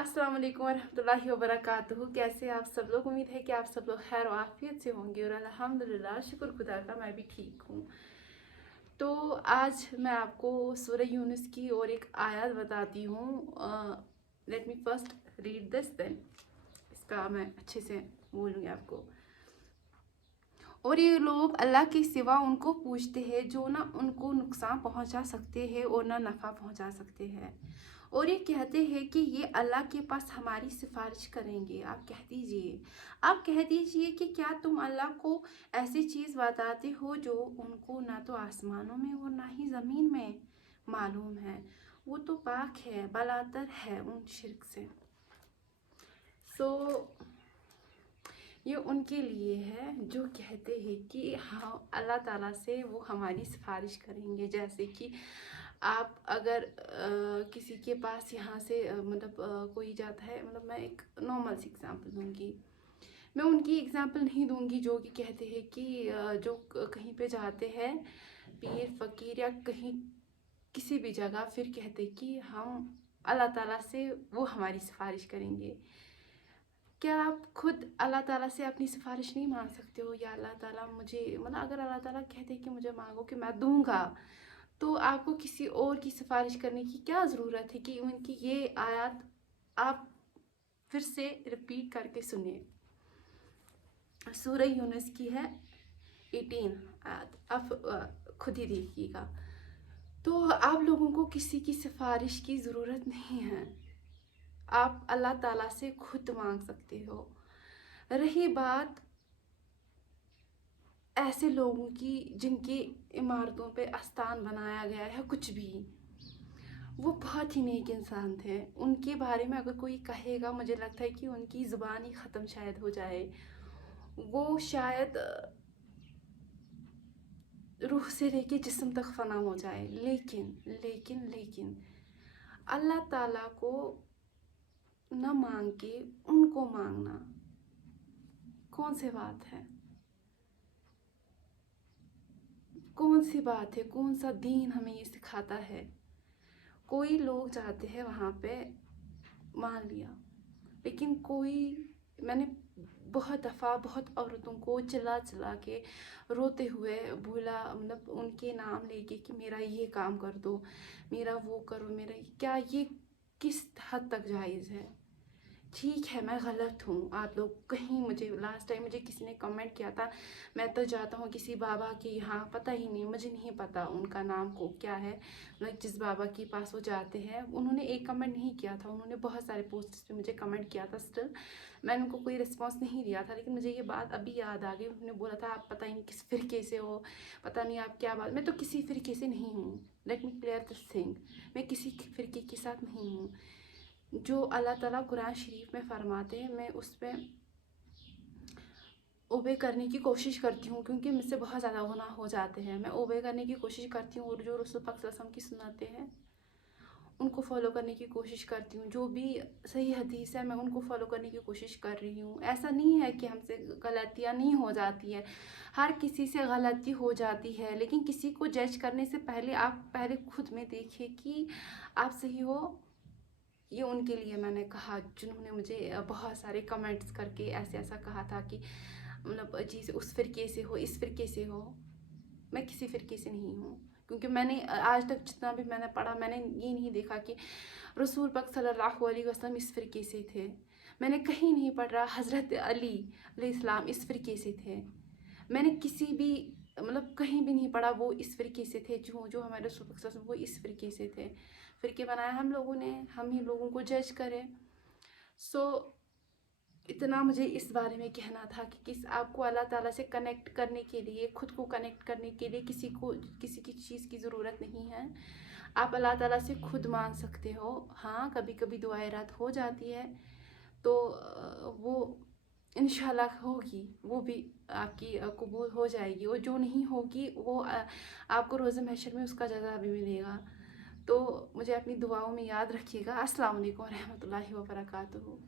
अस्सलाम वालेकुम रहमतुल्लाहि व बरकातुहू। कैसे आप सब लोग? उम्मीद है कि आप सब लोग खैर और आफियत से होंगे और अल्हम्दुलिल्लाह शुक्र खुदा का मैं भी ठीक हूँ। तो आज मैं आपको सूरह यूनुस की और एक आयत बताती हूँ। Let me first read this, then इसका मैं अच्छे से बोलूँगी आपको। और ये लोग अल्लाह के सिवा उनको पूछते हैं जो ना उनको नुकसान पहुंचा सकते हैं और ना नफ़ा पहुंचा सकते हैं, और ये कहते हैं कि ये अल्लाह के पास हमारी सिफारिश करेंगे। आप कह दीजिए कि क्या तुम अल्लाह को ऐसी चीज़ बताते हो जो उनको ना तो आसमानों में और ना ही ज़मीन में मालूम है? वो तो पाक है, बलातर है उन शिर्क से। ये उनके लिए है जो कहते हैं कि हाँ अल्लाह ताला से वो हमारी सिफारिश करेंगे। जैसे कि आप अगर किसी के पास यहाँ से कोई जाता है, मैं एक नॉर्मल सी एग्जांपल दूंगी। मैं उनकी एग्जांपल नहीं दूंगी जो कि कहते हैं कि जो कहीं पे जाते हैं पीर फकीर या कहीं किसी भी जगह, फिर कहते कि हम अल्लाह ताला से वो हमारी सिफारिश करेंगे। क्या आप खुद अल्लाह ताला से अपनी सिफारिश नहीं मांग सकते हो? या अल्लाह ताला मुझे अगर अल्लाह ताला कहते कि मुझे मांगो कि मैं दूंगा, तो आपको किसी और की सिफारिश करने की क्या ज़रूरत है? कि उनकी ये आयत आप फिर से रिपीट करके सुनिए। सूरह यूनुस की है 18 आयत, आप खुद ही देखिएगा। तो आप लोगों को किसी की सिफारिश की ज़रूरत नहीं है, आप अल्लाह ताला से खुद मांग सकते हो। रही बात ऐसे लोगों की जिनकी इमारतों पे आस्थान बनाया गया है, कुछ भी, वो बहुत ही नेक इंसान थे। उनके बारे में अगर कोई कहेगा, मुझे लगता है कि उनकी ज़ुबान ही ख़त्म शायद हो जाए। वो शायद रूह से लेके जिस्म तक फना हो जाए। लेकिन अल्लाह ताला को न मांग के उनको मांगना कौन सी बात है? कौन सी बात है? कौन सा दीन हमें ये सिखाता है? कोई लोग जाते हैं वहाँ पे, मान लिया, लेकिन मैंने बहुत दफ़ा बहुत औरतों को चिल्ला के रोते हुए बोला, उनके नाम लेके कि मेरा ये काम कर दो, मेरा वो करो, क्या ये किस हद तक जायज़ है? ठीक है, मैं गलत हूँ। आप लोग कहीं, मुझे लास्ट टाइम मुझे किसी ने कमेंट किया था, मैं तो जाता हूँ किसी बाबा के यहाँ, पता ही नहीं, मुझे नहीं पता उनका नाम को क्या है, जिस बाबा के पास वो जाते हैं। उन्होंने एक कमेंट नहीं किया था, उन्होंने बहुत सारे पोस्ट्स पे मुझे कमेंट किया था। स्टिल मैंने उनको कोई रिस्पॉन्स नहीं दिया था, लेकिन मुझे ये बात अभी याद आ गई। उन्होंने बोला था आप पता नहीं किस फ़िरके से हो, पता नहीं आप क्या बात। मैं तो किसी फ़िरके से नहीं हूँ, let me clear this thing. मैं किसी फ़िरके के साथ नहीं हूँ। जो अल्लाह ताला कुरान शरीफ में फरमाते हैं, मैं उस पर ओबे करने की कोशिश करती हूँ, क्योंकि मुझसे बहुत ज़्यादा गुनाह हो जाते हैं। मैं ओबे करने की कोशिश करती हूँ, और जो रसूल पाक सल्लल्लाहु अलैहि वसल्लम की सुन्नतें हैं उनको फॉलो करने की कोशिश करती हूँ। जो भी सही हदीस है मैं उनको फॉलो करने की कोशिश कर रही हूँ। ऐसा नहीं है कि हमसे गलतियाँ नहीं हो जाती है, हर किसी से गलती हो जाती है, लेकिन किसी को जज करने से पहले आप पहले खुद में देखिए कि आप सही हो। ये उनके लिए मैंने कहा जिन्होंने मुझे बहुत सारे कमेंट्स करके ऐसा कहा था कि जी उस फ़िरके से हो, इस फ़िरके से हो। मैं किसी फ़िरके से नहीं हूँ, क्योंकि मैंने आज तक जितना भी मैंने पढ़ा, मैंने ये नहीं देखा कि रसूल पाक सल्लल्लाहु अलैहि वसल्लम इस फ़िरके से थे। मैंने कहीं नहीं पढ़ा हज़रत अली अलैहिस्सलाम इस फ़िरके से थे। मैंने किसी भी कहीं भी नहीं पढ़ा वो इस फ़िरके से थे। जो हमारे रसूल पाक सल्लल्लाहु अलैहि वसल्लम वो इस फ़िरके से थे। फ़िरके बनाया हम लोगों ने, हम ही लोगों को जज करें। इतना मुझे इस बारे में कहना था कि आपको अल्लाह ताला से कनेक्ट करने के लिए, खुद को कनेक्ट करने के लिए किसी की चीज़ की ज़रूरत नहीं है। आप अल्लाह ताला से खुद मांग सकते हो। हाँ, कभी कभी दुआएं रद्द हो जाती है, तो वो इंशाल्लाह होगी, वो भी आपकी कबूल हो जाएगी, और जो नहीं होगी वो आपको रोज़े महशर में उसका जज़ा भी मिलेगा। तो मुझे अपनी दुआओं में याद रखिएगा। अस्सलाम वालेकुम रहमतुल्लाहि व बरकातुहू।